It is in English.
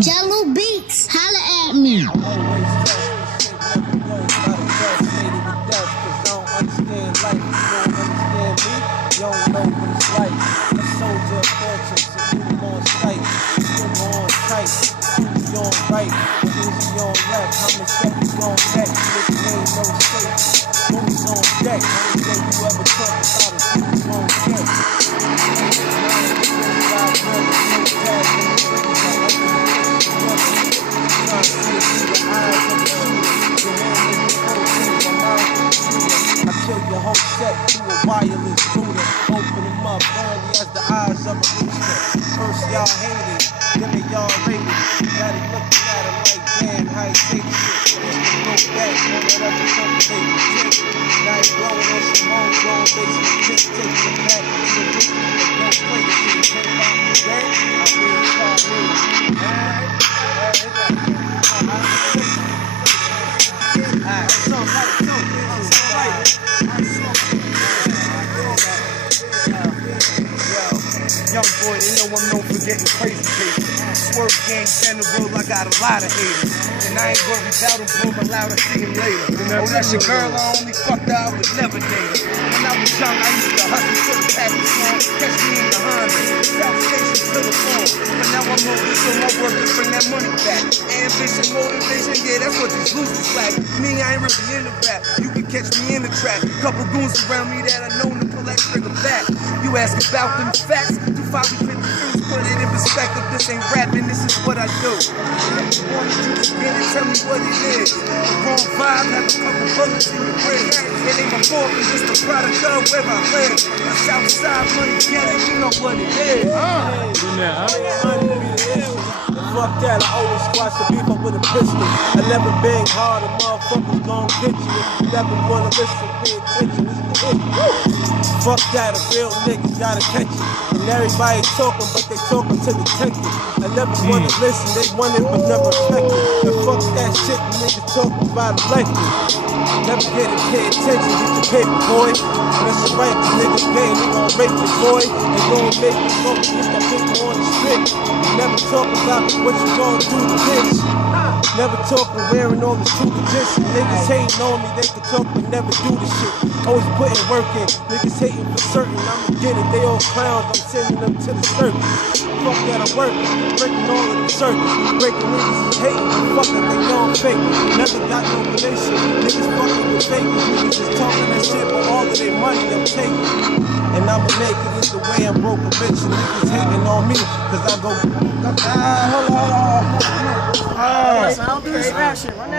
Jello Beats, holla at me. You don't know what it's like. A soldier of fortune, so you on sight. You on tight, you on right. But Uzi on left, how many steps you on next? Nigga ain't no safety. Movies on deck. Only thing you ever talk about is who's on deck. I kill your whole set through a wireless router. Open them up early as the eyes of a rooster. First y'all hated, then they y'all rated. Now they looking at him like, damn, how you say this shit. Used to go back on whatever something they did. Now he blowing on some homegrown bases. Take the back to the roof and don't play the shit. Can't buy me that, I will call me. Alright, something like young boy, they know I'm known for getting crazy cases. Swerve gang general, I got a lot of haters. And I ain't worried about them, bro, I'm allowed to see him later. Oh, that's your girl, I only fucked her, I would never date her. When I was young, I used to hustle to the package song. Catch me in the Honda, South Station to the phone. But now I'm older, so my work to bring that money back. Ambition, motivation, yeah, that's what these losers lack. Me, I ain't really in the rap. You can catch me in the trap. Couple goons around me that I know to pull that trigger back. You ask about them facts, do 5 we put it in perspective. This ain't rapping, this is what I do. Want you to get it, tell me what it is. The wrong vibe, have a couple bullets in your ribs. It ain't my fault, it's just a product of where I live. The south side money, get it, you know what it is. Fuck that, I always squash the beef up with a pistol. I never bang hard, and motherfuckers gon' get you. If you never wanna listen, pay attention, it's the hit. Fuck that, a real niggas gotta catch it. And everybody talking, but they talking to detectives. I never wanna listen, they want it but never respect it. And fuck that shit, the niggas talking about elected. Never get it, pay attention, get your paper, boy. And that's right, the niggas game, they gon' rape you, boy. They gon' make you focus, get that paper on the strip. Never talk about what you gon' do to bitch. Never talking wearing all the true position. Niggas hating on me, they can talk but never do the shit. Always putting work in, niggas hating for certain. I'ma get it, they all clowns, I'm sending them to the circus. Fuck that, I'm working, breaking all of the circuits. Breaking niggas is hating, fuck it, they know I'm fake. Never got no relation, niggas fucking with fake. Niggas is talking that shit, but all of their money I'm taking. And I'ma make it, it's the way I'm broke bitch. Niggas hating on me, cause I go, hold on. I don't do this rap shit. Run that